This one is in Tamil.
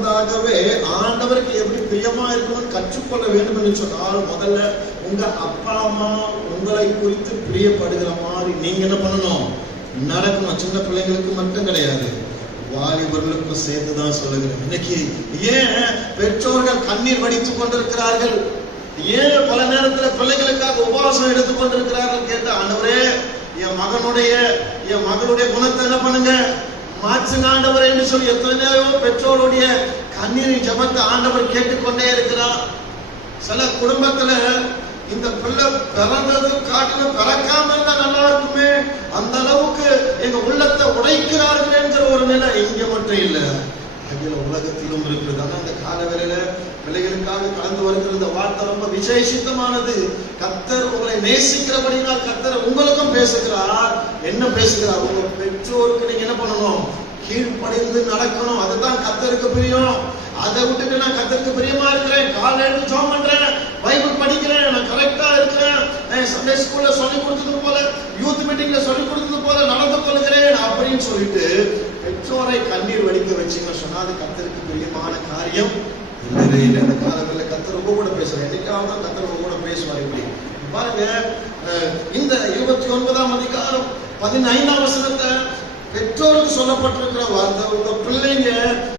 முன்னதாகவே ஆண்டவருக்கு எப்படி பிரியமா இருக்கணும்னு கற்றுக்கொள்ள வேண்டும் என்று சொன்னால், முதல்ல உங்க அப்பா அம்மா உங்களை குறித்து பிரியப்படுகிற மாதிரி நீங்க என்ன பண்ணணும், நடக்கணும். சின்ன பிள்ளைங்களுக்கு மட்டும் கிடையாது, வாலிபர்களுக்கும் சேர்த்துதான் சொல்லுகிறேன். இன்னைக்கு ஏன் பெற்றோர்கள் கண்ணீர் வடித்துக் கொண்டிருக்கிறார்கள்? ஏன் பல நேரத்தில் பிள்ளைகளுக்காக உபவாசம் எடுத்துக் கொண்டிருக்கிறார்கள் கேட்ட, ஆண்டவரே என் மகளுடைய குணத்தை என்ன பண்ணுங்க, மாற்றுங்க ஆண்டவர் என்று சொல்லி எத்தனையோ பெற்றோருடைய கண்ணீரின் ஜெபத்தை ஆண்டவர் கேட்டுக்கொண்டே இருக்கிறார். சில குடும்பத்துல இந்த பிள்ளை பிறந்தது காட்டிலும் பிறக்காம இருந்தா நல்லா இருக்குமே, அந்த அளவுக்கு எங்க உள்ளத்தை உடைக்கிறார்கள் என்கிற ஒரு நிலை இங்க மட்டும் இல்ல, அகில உலகத்திலும் இருக்கிறது. ஆனா அந்த கால வேளையில பிள்ளைகளுக்காக கலந்து வருகிற இந்த வார்த்தை ரொம்ப விசேஷித்தமானது. கர்த்தர் உங்களை நேசிக்கிறபடினால் கர்த்தர் உங்களுக்கும் பேசுகிறார். என்ன பேசுகிறார்? உங்க பெற்றோருக்கு நீங்க என்ன பண்ணணும், கீழ்ப்படிந்து நடக்கணும். அதுதான் கர்த்தருக்கு பிரியம். அதை விட்டுட்டு நான் கர்த்தருக்கு பிரியமா இருக்கிறேன், காலையில எழுந்து ஜெபம் பண்றேன், பைபிள் படிக்கிறேன், நான் கரெக்டா இருக்கிறேன், சண்டே ஸ்கூல்ல சொல்லி கொடுத்தது போல, யூத் மீட்டிங்ல சொல்லி கொடுத்தது போல நடந்து கொள்கிறேன் அப்படின்னு சொல்லிட்டு பெற்றோரை கண்ணீர் வடிக்க வச்சுங்க சொன்னா அது கர்த்தருக்கு பிரியமான காரியம் இல்லவே இல்லை. அந்த காலங்களில் கர்த்தர் உங்க கூட பேசுறாரு. என்னைக்காவது தான் கர்த்தர் உங்க கூட பேசுவார். இப்படி பாருங்க, இந்த 29ஆம் அதிகாரம் 15ஆம் வசனத்தை பெற்றோருக்கு சொல்லப்பட்டிருக்கிற வார்த்தை, உங்க பிள்ளைங்க